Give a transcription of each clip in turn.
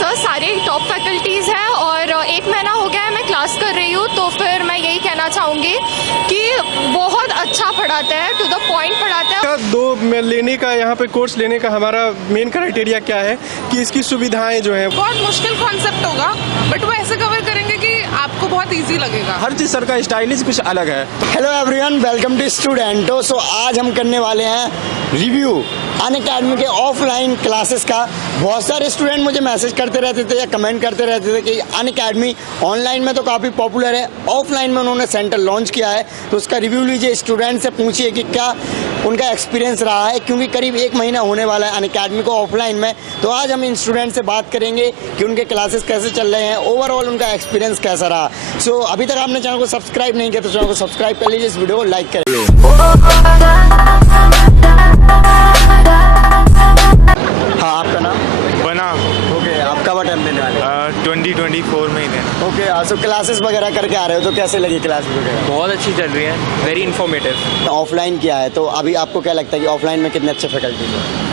Sir सारे top faculties हैं और 1 महीना हो गया है मैं क्लास कर रही हूँ, तो फिर मैं यही कहना चाहूँगी कि बहुत अच्छा पढ़ाते हैं, टू द पॉइंट पढ़ाते हैं। दो लेने का यहाँ पे कोर्स लेने का हमारा मेन क्राइटेरिया क्या है कि इसकी सुविधाएं जो हैं। बहुत मुश्किल कॉन्सेप्ट होगा बट वो ऐसे कवर करेंगे कि आपको बहुत इजी लगेगा। हर चीज़ सर का स्टाइलिश कुछ अलग है। हेलो एवरीवन, वेलकम टू स्टूडेंटो। सो आज हम करने वाले हैं रिव्यू अनअकैडमी के ऑफलाइन क्लासेस का। बहुत सारे स्टूडेंट मुझे मैसेज करते रहते थे या कमेंट करते रहते थे कि अनअकैडमी ऑनलाइन में तो काफ़ी पॉपुलर है, ऑफलाइन में उन्होंने सेंटर लॉन्च किया है, तो उसका रिव्यू लीजिए। स्टूडेंट से पूछिए कि क्या उनका एक्सपीरियंस रहा है, क्योंकि करीब 1 महीना होने वाला है अनअकैडमी को ऑफलाइन में। तो आज हम इन स्टूडेंट से बात करेंगे कि उनके क्लासेस कैसे चल रहे हैं, ओवरऑल उनका एक्सपीरियंस कैसा रहा। सो अभी तक आपने चैनल को सब्सक्राइब नहीं किया तो चैनल को सब्सक्राइब कर लीजिए, इस वीडियो को लाइक करिए। हाँ, आपका नाम? बना। ओके, आप कब अटेम्प्ट देने वाले? 2024 में ही। ओके, सो क्लासेस वगैरह करके आ रहे हो, तो कैसे लगी क्लासेस वगैरह? बहुत अच्छी चल रही है, वेरी इन्फॉर्मेटिव। ऑफलाइन किया है, तो अभी आपको क्या लगता है कि ऑफलाइन में कितने अच्छे फैकल्टी हैं?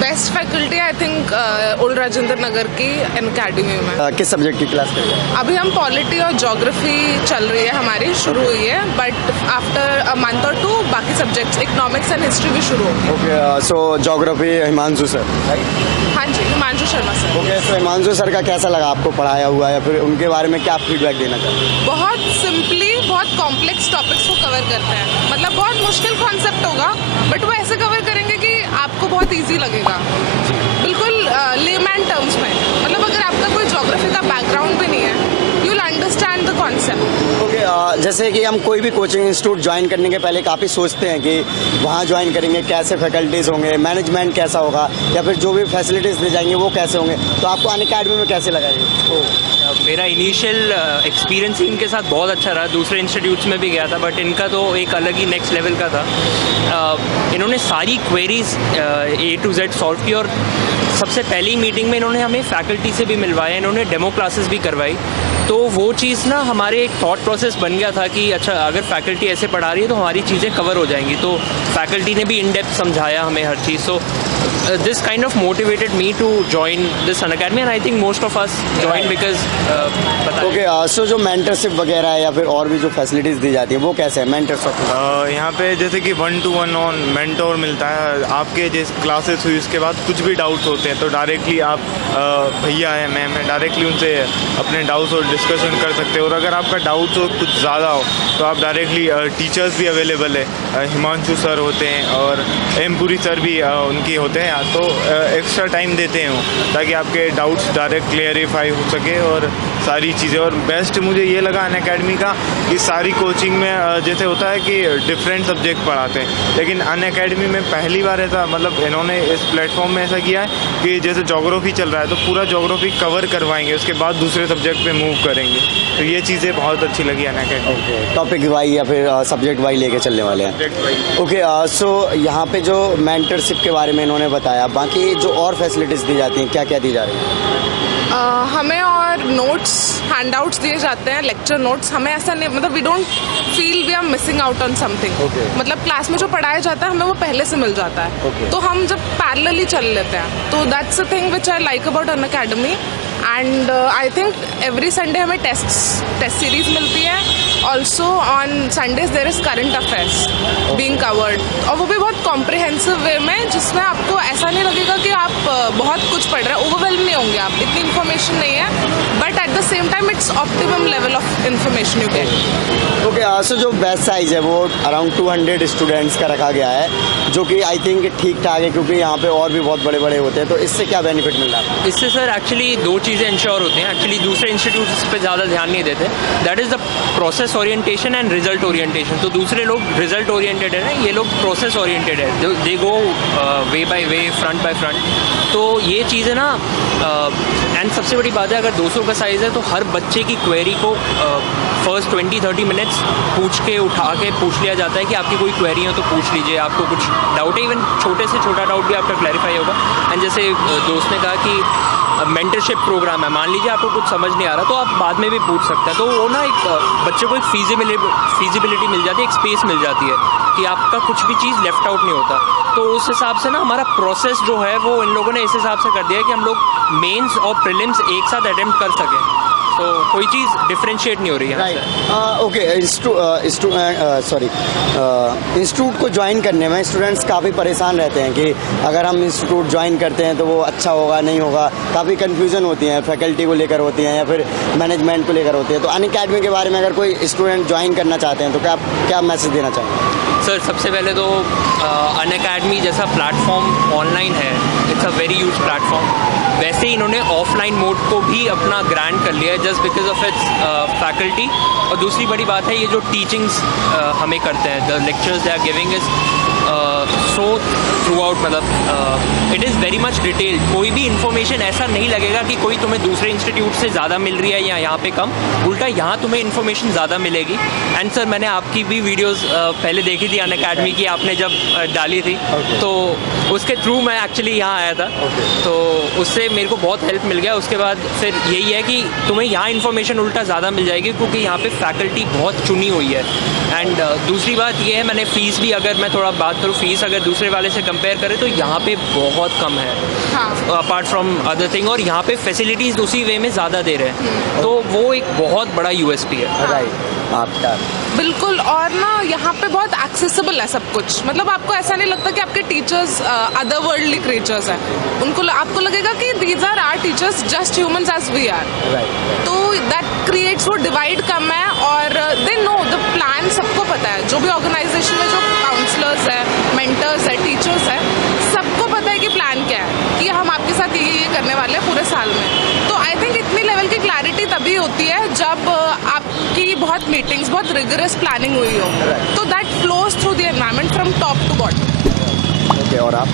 Best faculty I think old Rajendra Nagar की अनअकैडमी में। किस सब्जेक्ट की क्लास कर रहे हैं? अभी हम पॉलिटी और ज्योग्राफी चल रही है, हमारी शुरू हुई है, बट आफ्टर अ मंथ और 2 बाकी सब्जेक्ट्स इकोनॉमिक्स एंड हिस्ट्री भी शुरू होगी। ओके, सो ज्योग्राफी हिमांशु सर, राइट? हाँ जी, हिमांशु शर्मा सर। ओके, सो हिमांशु सर का कैसा लगा आपको पढ़ाया हुआ, या फिर उनके बारे में क्या फीडबैक देना चाहते हैं? बहुत सिंपली बहुत कॉम्प्लेक्स टॉपिक्स को कवर करते हैं, मतलब बहुत मुश्किल कॉन्सेप्ट होगा बट वो ऐसे कवर करेंगे कि आपको बहुत इजी लगेगा, बिल्कुल लेमैन टर्म्स में। मतलब अगर आपका कोई ज्योग्राफी का बैकग्राउंड भी नहीं है, you will understand the concept. Okay, जैसे कि हम कोई भी कोचिंग इंस्टीट्यूट ज्वाइन करने के पहले काफ़ी सोचते हैं कि वहाँ ज्वाइन करेंगे कैसे फैकल्टीज़ होंगे, मैनेजमेंट कैसा होगा, या फिर जो भी फैसिलिटीज़ दी जाएंगे वो कैसे होंगे। तो आपको अनअकैडमी में कैसे लगा ये? मेरा इनिशियल एक्सपीरियंस इनके साथ बहुत अच्छा रहा। दूसरे इंस्टीट्यूट्स में भी गया था बट इनका तो एक अलग ही नेक्स्ट लेवल का था। इन्होंने सारी queries A to Z solve की, और सबसे पहली मीटिंग में इन्होंने हमें फैकल्टी से भी मिलवाया, इन्होंने डेमो क्लासेस भी करवाई। तो वो चीज़ ना हमारे एक थॉट प्रोसेस बन गया था कि अच्छा अगर फैकल्टी ऐसे पढ़ा रही है तो हमारी चीज़ें कवर हो जाएंगी। तो फैकल्टी ने भी इन डेप्थ समझाया हमें हर चीज़। सो this kind of motivated me to join this Unacademy, and I think most of us joined because okay, so जो मेंटरशिप वगैरह है या फिर और भी जो फैसिलिटीज दी जाती है वो कैसे है मेंटरशिप? यहाँ पे जैसे कि 1-to-1 ऑन मेंटोर मिलता है। आपके जैसे क्लासेस हुई उसके बाद कुछ भी डाउट्स होते हैं तो डायरेक्टली आप भैया है मैम है, डायरेक्टली उनसे अपने डाउट्स और डिस्कशन कर सकते हो। और अगर आपका डाउट्स हो कुछ ज़्यादा हो तो आप डायरेक्टली टीचर्स भी अवेलेबल है, हिमांशु सर होते हैं और एमपुरी सर भी उनकी होते हैं, तो एक्स्ट्रा टाइम देते हैं वो, ताकि आपके डाउट्स डायरेक्ट क्लियरिफाई हो सके और सारी चीज़ें। और बेस्ट मुझे ये लगा अनअकैडमी का कि सारी कोचिंग में जैसे होता है कि डिफरेंट सब्जेक्ट पढ़ाते हैं, लेकिन अनअकैडमी में पहली बार ऐसा मतलब इन्होंने इस प्लेटफॉर्म में ऐसा किया है कि जैसे ज्योग्राफी चल रहा है तो पूरा ज्योग्राफी कवर करवाएंगे, उसके बाद दूसरे सब्जेक्ट पे मूव करेंगे। तो ये चीज़ें बहुत अच्छी लगी अनअकैडमी। ओके, टॉपिक वाइज या फिर सब्जेक्ट वाइज लेके चलने वाले हैं। ओके, सो यहाँ पे जो मेंटरशिप के बारे में इन्होंने बताया, बाकी जो और फैसिलिटीज़ दी जाती हैं क्या क्या दी जा रही है? हमें और नोट्स हैंडआउट्स दिए जाते हैं, लेक्चर नोट्स। हमें ऐसा नहीं, मतलब we don't feel we are missing out on something. मतलब क्लास में जो पढ़ाया जाता है हमें वो पहले से मिल जाता है, तो हम जब पैरेलली चल लेते हैं, तो that's a thing which I like about Unacademy. And I think every Sunday हमें टेस्ट सीरीज मिलती है। Also on Sundays there is current affairs being covered, और वो भी बहुत कॉम्प्रिहेंसिव वे में, जिसमें आपको ऐसा नहीं लगेगा कि आप बहुत कुछ पढ़ रहे हैं, ओवरवेल्म नहीं होंगे आप, इतनी इन्फॉर्मेशन नहीं है, but at the same time it's optimum level of information you get. Okay, so जो बैच साइज है वो अराउंड 200 स्टूडेंट्स का रखा गया है, जो कि आई थिंक ठीक ठाक है, क्योंकि यहाँ पे और भी बहुत बड़े बड़े होते हैं। तो इससे क्या बेनिफिट मिल रहा है? इससे सर एक्चुअली 2 चीज़ें इंश्योर होती हैं। एक्चुअली दूसरे इंस्टीट्यूट्स पे ज़्यादा ध्यान नहीं देते, that is the process orientation and result orientation. तो दूसरे लोग रिजल्ट ओरिएंटेड है, ये लोग प्रोसेस ओरिएंटेड है, they go way by way, front by front. तो ये चीज़ है ना, एंड सबसे बड़ी बात है अगर 200 का साइज़ है तो हर बच्चे की क्वेरी को फर्स्ट 20-30 मिनट्स पूछ लिया जाता है कि आपकी कोई क्वेरी हो तो पूछ लीजिए, आपको कुछ डाउट है, इवन छोटे से छोटा डाउट भी आपका क्लैरिफाई होगा। एंड जैसे दोस्त ने कहा कि मेंटरशिप प्रोग्राम है, मान लीजिए आपको कुछ समझ नहीं आ रहा तो आप बाद में भी पूछ सकते हैं। तो वो ना एक बच्चे को एक फीजिबिलिटी मिल जाती है, एक स्पेस मिल जाती है कि आपका कुछ भी चीज़ लेफ्ट आउट नहीं होता। तो उस हिसाब से ना हमारा प्रोसेस जो है वो इन लोगों ने इस हिसाब से कर दिया है कि हम लोग मेंस और प्रीलिम्स एक साथ अटेम्प्ट कर सकें, तो कोई चीज़ डिफरेंशिएट नहीं हो रही है। ओके, इंस्टीट्यूट को ज्वाइन करने में स्टूडेंट्स काफ़ी परेशान रहते हैं कि अगर हम इंस्टीट्यूट ज्वाइन करते हैं तो वो अच्छा होगा नहीं होगा, काफ़ी कन्फ्यूजन होती है, फैकल्टी को लेकर होती हैं या फिर मैनेजमेंट को लेकर होती है। तो अनअकैडमी के बारे में अगर कोई स्टूडेंट ज्वाइन करना चाहते हैं तो क्या मैसेज देना चाहेंगे? सर सबसे पहले तो अनअकैडमी जैसा प्लेटफॉर्म ऑनलाइन है, it's a very huge platform. वैसे ही इन्होंने ऑफलाइन मोड को भी अपना ग्रांट कर लिया है just because of its faculty. और दूसरी बड़ी बात है ये जो टीचिंग्स हमें करते हैं, the lectures they are giving is so throughout, मतलब it is very much detailed. कोई भी इन्फॉर्मेशन ऐसा नहीं लगेगा कि कोई तुम्हें दूसरे इंस्टीट्यूट से ज़्यादा मिल रही है या यहाँ पे कम, उल्टा यहाँ तुम्हें इन्फॉर्मेशन ज़्यादा मिलेगी। एंड सर मैंने आपकी भी वीडियोस पहले देखी थी अनअकैडमी की, आपने जब डाली थी तो उसके थ्रू मैं एक्चुअली यहाँ आया था, तो उससे मेरे को बहुत हेल्प मिल गया। उसके बाद फिर यही है कि तुम्हें यहाँ इन्फॉर्मेशन उल्टा ज़्यादा मिल जाएगी क्योंकि यहाँ पे फैकल्टी बहुत चुनी हुई है। एंड दूसरी बात ये है, मैंने फ़ीस भी, अगर मैं थोड़ा बात करूँ फ़ीस अगर दूसरे वाले से कंपेयर करें तो यहाँ पे बहुत कम है अपार्ट फ्रॉम अदर थिंग, और यहाँ पे फैसिलिटीज़ उसी वे में ज़्यादा दे रहे हैं, तो वो एक बहुत बड़ा यूएसपी है। राइट, आपका बिल्कुल। और ना यहाँ पे बहुत एक्सेसिबल है सब कुछ, मतलब आपको ऐसा नहीं लगता कि आपके टीचर्स अदर वर्ल्डली क्रिएचर्स हैं, आपको लगेगा कि these are our teachers just humans as we are. तो दैट क्रिएट्स वो डिवाइड कम है और दे नो द प्लान, सबको पता है, जो भी ऑर्गेनाइजेशन में जो काउंसलर्स है, मेंटर्स है, टीचर्स है, सबको पता है कि प्लान क्या है, कि हम आपके साथ ये करने वाले हैं पूरे साल में। तो आई थिंक इतनी लेवल की क्लैरिटी तभी होती है जब आपकी बहुत मीटिंग्स, बहुत रिगरस प्लानिंग हुई हो, तो that flows through the environment from top to bottom. Okay, और आप?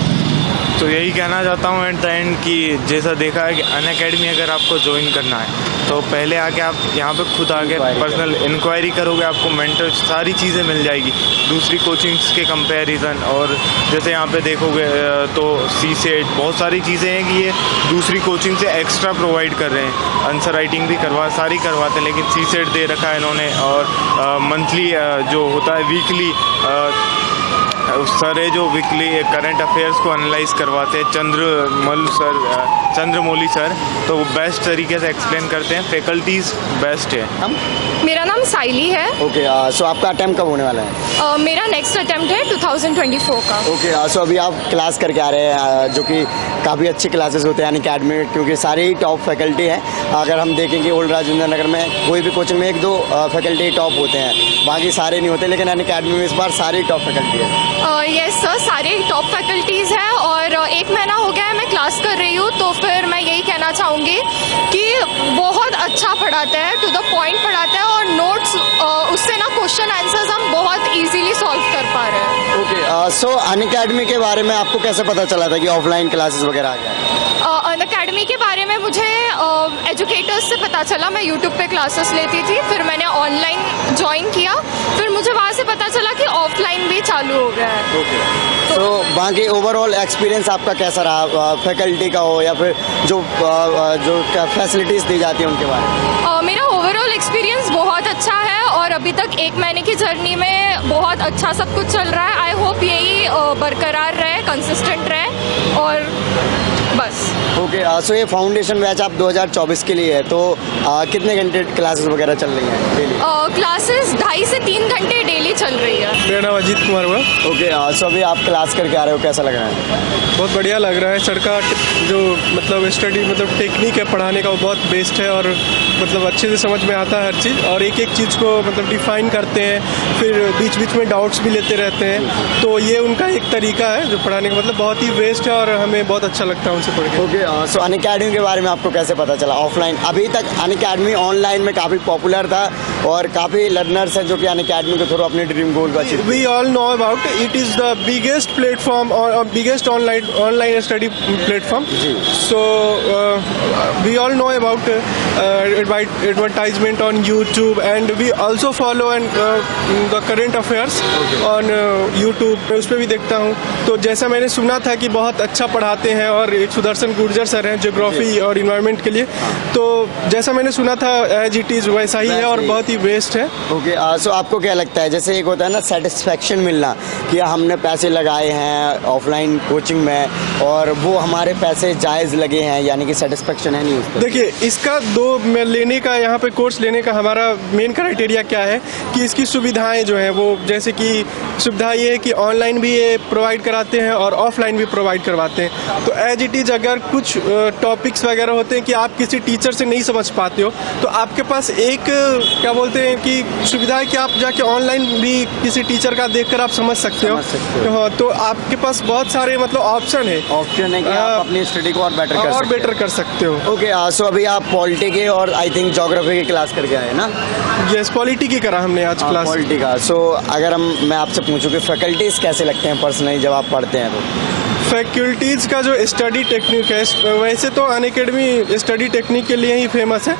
तो यही कहना चाहता हूँ एट द एंड कि जैसा देखा है कि अनअकैडमी अगर आपको ज्वाइन करना है तो पहले आके आप यहाँ पे खुद आके पर्सनल इंक्वायरी करोगे, आपको मेंटर सारी चीज़ें मिल जाएगी दूसरी कोचिंग्स के कंपैरिजन। और जैसे यहाँ पे देखोगे तो सीसेट बहुत सारी चीज़ें हैं कि ये दूसरी कोचिंग से एक्स्ट्रा प्रोवाइड कर रहे हैं, आंसर राइटिंग भी सारी करवाते हैं, लेकिन सीसेट दे रखा है इन्होंने। और मंथली जो होता है वीकली सर है जो वीकली करंट अफेयर्स को एनालाइज करवाते हैं, चंद्रमौली सर, तो वो बेस्ट तरीके से एक्सप्लेन करते हैं, फैकल्टीज बेस्ट है। मेरा नाम साइली है। ओके, सो आपका अटेम्प्ट कब होने वाला है? मेरा नेक्स्ट अटेम्प्ट है 2024 का। ओके, सो अभी आप क्लास करके आ रहे हैं जो कि काफ़ी अच्छी क्लासेस होते हैं अनअकैडमी में, क्योंकि सारे ही टॉप फैकल्टी हैं। अगर हम देखेंगे ओल्ड राजेंद्र नगर में कोई भी कोचिंग में 1-2 फैकल्टी टॉप होते हैं, बाकी सारे नहीं होते, लेकिन अनअकैडमी में इस बार सारी टॉप फैकल्टी है। यस सर, सारे टॉप फैकल्टीज़ हैं और 1 महीना हो गया है मैं क्लास कर रही हूँ, तो फिर मैं यही कहना चाहूँगी कि बहुत अच्छा पढ़ाता है, टू द पॉइंट पढ़ाता है, और नोट्स उससे ना क्वेश्चन आंसर्स हम बहुत इजीली सॉल्व कर पा रहे हैं। ओके, सो अनअकैडमी के बारे में आपको कैसे पता चला था कि ऑफलाइन क्लासेस वगैरह आ गया? अनअकैडमी के बारे में मुझे एजुकेटर्स से पता चला, मैं यूट्यूब पे क्लासेस लेती थी, फिर मैंने ऑनलाइन ज्वाइन किया, फिर मुझे वहाँ से पता चला कि ऑफलाइन भी चालू हो गया है। तो बाकी ओवरऑल एक्सपीरियंस आपका कैसा रहा, फैकल्टी का हो या फिर जो फैसिलिटीज़ दी जाती हैं उनके बारे में? मेरा ओवरऑल एक्सपीरियंस बहुत अच्छा है और अभी तक 1 महीने की जर्नी में बहुत अच्छा सब कुछ चल रहा है। आई होप यही बरकरार रहे, कंसिस्टेंट रहे, और बस। ओके, सो ये फाउंडेशन बैच आप 2024 के लिए है, तो कितने घंटे क्लासेस वगैरह चल रही हैं डेली? क्लासेस 2.5 से 3 घंटे डेली चल रही है। मेरा नाम अजीत कुमार हुआ। ओके, सो अभी आप क्लास करके आ रहे हो, कैसा लग रहा है? बहुत बढ़िया लग रहा है। सर का जो मतलब स्टडी मतलब टेक्निक है पढ़ाने का वो बहुत बेस्ट है, और मतलब अच्छे से समझ में आता है हर चीज़, और एक एक चीज़ को मतलब डिफाइन करते हैं, फिर बीच बीच में डाउट्स भी लेते रहते हैं। तो ये उनका एक तरीका है जो पढ़ाने का, मतलब बहुत ही बेस्ट है और हमें बहुत अच्छा लगता है उनसे पढ़ के। ओके, सो अनअकैडमी के बारे में आपको कैसे पता चला ऑफलाइन? अभी तक अनअकैडमी ऑनलाइन में काफ़ी पॉपुलर था और काफ़ी लर्नर्स हैं जो कि अनअकैडमी के थ्रू अपने ड्रीम गोल को achieve. We all know about it is the biggest platform or biggest online study platform. So we all know about advertisement on YouTube, and we also follow the current affairs on YouTube. मैं उस पर भी देखता हूँ। तो जैसा मैंने सुना था कि बहुत अच्छा पढ़ाते हैं, और एक सुदर्शन गुर्जर सर हैं ज्योग्राफी और इन्वायरमेंट के लिए, तो जैसा मैंने सुना था एज इट इज़ वैसा ही है और बहुत ही बेस्ट है। ओके, सो आपको क्या लगता है, जैसे एक होता है ना सेटिस्फेक्शन मिलना कि हमने पैसे लगाए हैं ऑफलाइन कोचिंग में और वो हमारे पैसे जायज़ लगे हैं, यानी कि सेटिस्फेक्शन है नहीं उसका? देखिए, इसका लेने का यहाँ पे कोर्स लेने का हमारा मेन क्राइटेरिया क्या है कि इसकी सुविधाएं जो हैं वो, जैसे कि सुविधा ये है कि ऑनलाइन भी ये प्रोवाइड कराते हैं और ऑफलाइन भी प्रोवाइड करवाते हैं। तो एज इट इज़ अगर कुछ टॉपिक्स वगैरह होते हैं कि आप किसी टीचर से नहीं समझ पाते हो तो आपके पास एक क्या बोलते हैं कि सुविधा है कि आप जाके ऑनलाइन भी किसी टीचर का देखकर आप समझ सकते हो। हाँ, तो आपके पास बहुत सारे मतलब ऑप्शन है कि आप अपनी स्टडी को और बेटर कर सकते हो। ओके, सो अभी आप पॉलिटी के और आई थिंक ज्योग्राफी की क्लास करके आए ना? यस, पॉलिटी की करा हमने आज क्लास। पॉलिटी का। सो अगर मैं आपसे पूछूं कि फैकल्टीज कैसे लगते हैं पर्सनली जब आप पढ़ते हैं तो? फैकल्टीज़ का जो स्टडी टेक्निक है, वैसे तो अनअकैडमी स्टडी टेक्निक के लिए ही फेमस है।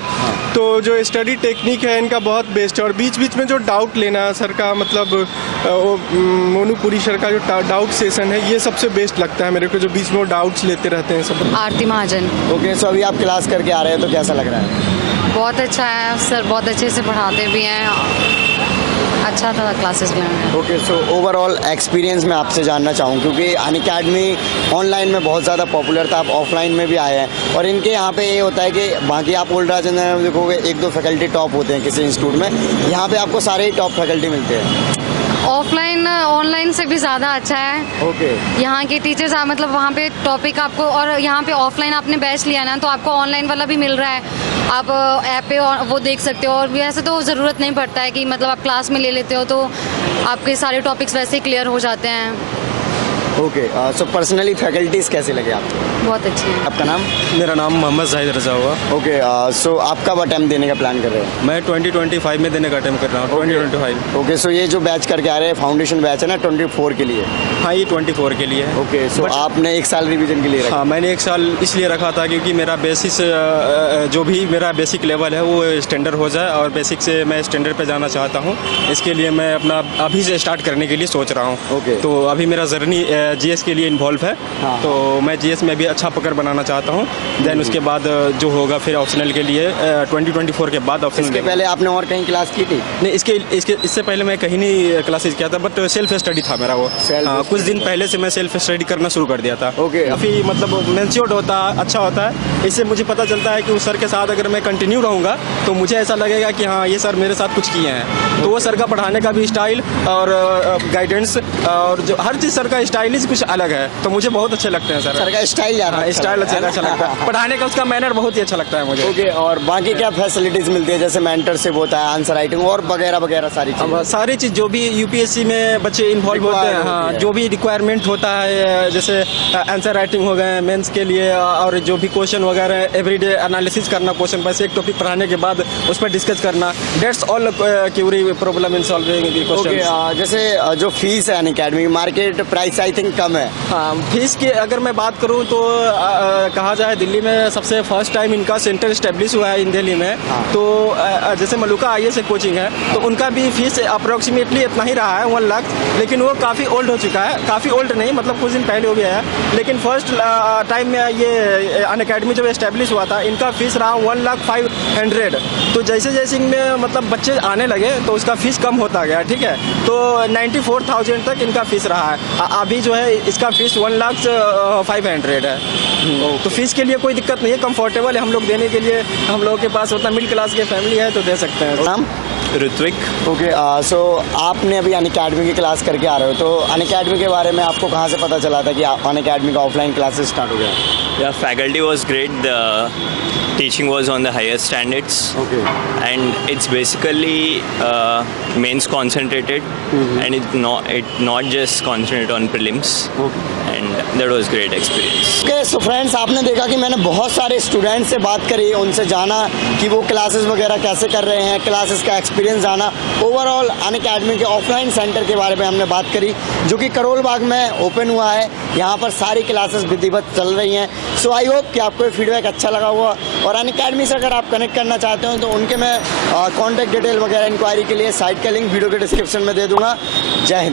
तो जो स्टडी टेक्निक है इनका बहुत बेस्ट है। और बीच बीच में जो डाउट लेना सर का, मतलब मोनूपुरी सर का जो डाउट सेशन है, ये सबसे बेस्ट लगता है मेरे को, जो बीच में वो डाउट्स लेते रहते हैं सब। आरती महाजन। ओके, सो अभी आप क्लास करके आ रहे हैं तो कैसा लग रहा है? बहुत अच्छा है सर, बहुत अच्छे से पढ़ाते भी हैं, अच्छा था क्लासेस में। ओके, सो ओवरऑल एक्सपीरियंस मैं आपसे जानना चाहूँ, क्योंकि अनअकैडमी ऑनलाइन में बहुत ज़्यादा पॉपुलर था, आप ऑफलाइन में भी आए हैं और इनके यहाँ पे ये होता है कि बाकी आप ओल्ड राजन में देखोगे एक दो फैकल्टी टॉप होते हैं किसी इंस्टीट्यूट में, यहाँ पे आपको सारे ही टॉप फैकल्टी मिलते हैं। ऑफलाइन ऑनलाइन से भी ज़्यादा अच्छा है। ओके, यहाँ के टीचर्स मतलब वहाँ पे टॉपिक आपको, और यहाँ पे ऑफलाइन आपने बैच लिया ना तो आपको ऑनलाइन वाला भी मिल रहा है, आप ऐप पे वो देख सकते हो। और वैसे तो ज़रूरत नहीं पड़ता है कि मतलब आप क्लास में ले लेते हो तो आपके सारे टॉपिक्स वैसे ही क्लियर हो जाते हैं। ओके, सो पर्सनली फैकल्टीज़ कैसे लगे आपको? बहुत अच्छी हैं। आपका नाम? मेरा नाम मोहम्मद जाहिद रजा हुआ। ओके, सो आप कब अटेम्प्ट देने का प्लान कर रहे हैं? मैं 2025 में देने का अटेम्प्ट कर रहा हूँ। 2025। ओके, सो ये जो बैच करके आ रहे हैं फाउंडेशन बैच है ना 24 के लिए? हाँ, ये 24 के लिए है। ओके, सो आपने एक साल रिवीजन के लिए रखा? हाँ, मैंने एक साल इसलिए रखा था क्योंकि मेरा बेसिस जो भी मेरा बेसिक लेवल है वो स्टैंडर्ड हो जाए और बेसिक से मैं स्टैंडर्ड पे जाना चाहता हूँ। इसके लिए मैं अपना अभी से स्टार्ट करने के लिए सोच रहा हूँ। ओके, तो अभी मेरा जर्नी जीएस के लिए इन्वॉल्व है। हाँ। तो मैं जीएस में भी अच्छा पकड़ बनाना चाहता हूँ। देन उसके बाद जो होगा फिर ऑप्शनल के लिए 2024 के बाद ऑप्शनल। इसके पहले आपने और कहीं क्लास की थी? नहीं, इससे पहले मैं कहीं नहीं क्लासेस किया था, बट सेल्फ स्टडी था मेरा वो। कुछ दिन पहले से मैं सेल्फ स्टडी करना शुरू कर दिया था। ओके, काफ़ी मतलब मैच्योर्ड होता है, अच्छा होता है। इससे मुझे पता चलता है कि उस सर के साथ अगर मैं कंटिन्यू रहूँगा तो मुझे ऐसा लगेगा कि हाँ, ये सर मेरे साथ कुछ किए हैं। तो वो सर का पढ़ाने का भी स्टाइल और गाइडेंस और जो हर चीज़ सर का स्टाइल ही कुछ अलग है, तो मुझे बहुत अच्छे लगते हैं सर का स्टाइल। हाँ, स्टाइल अच्छा लगता है, पढ़ाने का उसका मैनर बहुत ही अच्छा लगता है मुझे। ओके, और बाकी क्या फैसिलिटीज मिलती है, जैसे मेंटरशिप होता है, आंसर राइटिंग और वगैरह वगैरह सारी चीज़ जो भी यूपीएससी में बच्चे इन्वॉल्व होते हैं, हाँ, जो भी रिक्वायरमेंट होता है, जैसे आंसर राइटिंग हो गए मेंस के लिए, और जो भी क्वेश्चन वगैरह एवरीडे एनालिसिस करना, क्वेश्चन पर से एक टॉपिक पढ़ाने के बाद उस पर डिस्कस करना, that's all query problem in solving the question. जैसे जो फीस है Unacademy market price I think कम है। हाँ, फीस की अगर मैं बात करूँ तो कहा जाए दिल्ली में सबसे फर्स्ट टाइम इनका सेंटर इस्टेब्लिश हुआ है इन दिल्ली में। हाँ। तो जैसे मलुका आईएएस कोचिंग है तो उनका भी फीस अप्रोक्सीमेटली इतना ही रहा है 1 लाख, लेकिन वो काफ़ी ओल्ड हो चुका है, काफ़ी ओल्ड नहीं मतलब कुछ दिन पहले हो गया है। लेकिन फर्स्ट टाइम में ये अनअकैडमी जब इस्टेब्लिश हुआ था इनका फीस रहा 1,05,100। तो जैसे जैसे इनमें मतलब बच्चे आने लगे तो उसका फीस कम होता गया, ठीक है। तो 94,000 तक इनका फीस रहा है। अभी जो है इसका फीस 1,05,100 है। तो फीस के लिए कोई दिक्कत नहीं है, कंफर्टेबल है हम लोग देने के लिए। हम लोगों के पास उतना मिडिल क्लास की फैमिली है तो दे सकते हैं। नाम? ऋत्विक। ओके, सो आपने अभी अनअकैडमी की क्लास करके आ रहे हो, तो अनअकैडमी के बारे में आपको कहाँ से पता चला था कि अनअकैडमी का ऑफलाइन क्लासेस स्टार्ट हो गया? Yeah, faculty was great. The teaching was on the highest standards. Okay. And it's basically mains concentrated, and it not just concentrated on prelims. Okay. And that was great experience. Okay, so friends आपने देखा कि मैंने बहुत सारे student से बात करी, उनसे जाना कि वो क्लासेस वगैरह कैसे कर रहे हैं, क्लासेस का एक्सपीरियंस जाना। ओवरऑल अनअकैडमी के ऑफलाइन सेंटर के बारे में हमने बात करी जो कि करोल बाग में ओपन हुआ है। यहाँ पर सारी क्लासेस विधिवत चल रही हैं। सो आई होप कि आपको ये फीडबैक अच्छा लगा हुआ, और अनअकैडमी से अगर आप कनेक्ट करना चाहते हो तो उनके मैं कॉन्टैक्ट डिटेल वगैरह इंक्वायरी के लिए साइट का लिंक वीडियो के डिस्क्रिप्शन में दे दूँगा। जय हिंद।